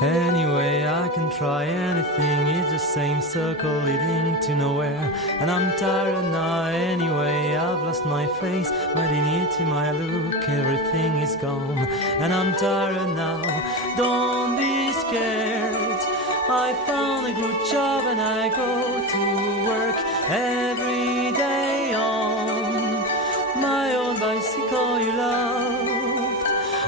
Anyway, I can try anything, it's the same circle leading to nowhere. And I'm tired now anyway, I've lost my face, my dignity, my look, everything is gone. And I'm tired now, don't be scared. I found a good job and I go to work every day on my old bicycle you loved.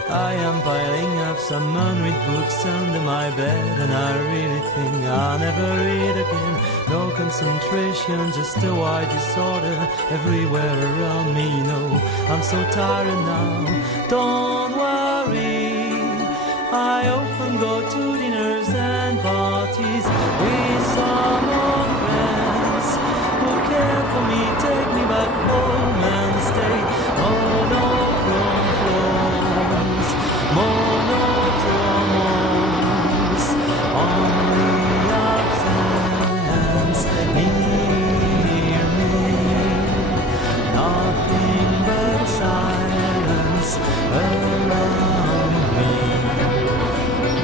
I am piling up some unread books under my bed, and I really think I'll never read again. No concentration, just a wide disorder everywhere around me, you know. I'm so tired now, don't worry. I often go to dinners and parties with some old friends who care for me, take me back home and stay. Monochrome floors, monochrome walls, only absence near me, nothing but silence around me.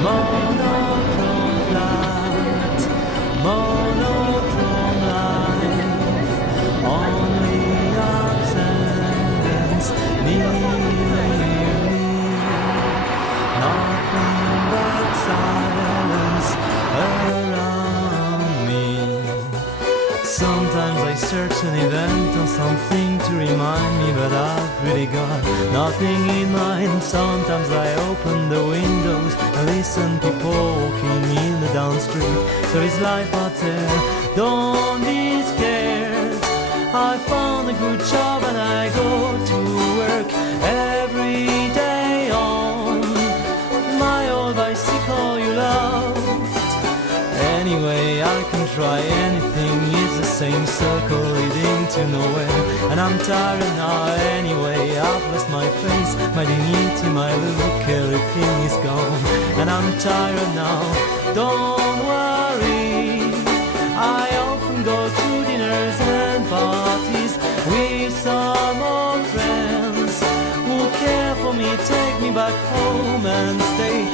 Monochrome flight, monochrome life, only absence near me, nothing but silence around me. Sometimes I search an event or something to remind me, but I've really got nothing in mind. Sometimes I open the windows and listen people walking in the down street. There is life out there, don't be scared. I found a good job and I go to work every day on my old bicycle you loved. Anyway, I can try anything, it's the same circle leading to nowhere. And I'm tired now anyway, I've lost my face, my dignity, my look, everything is gone. And I'm tired now, don't worry. I often go to dinners and parties with some old friends who care for me, take me back home and stay.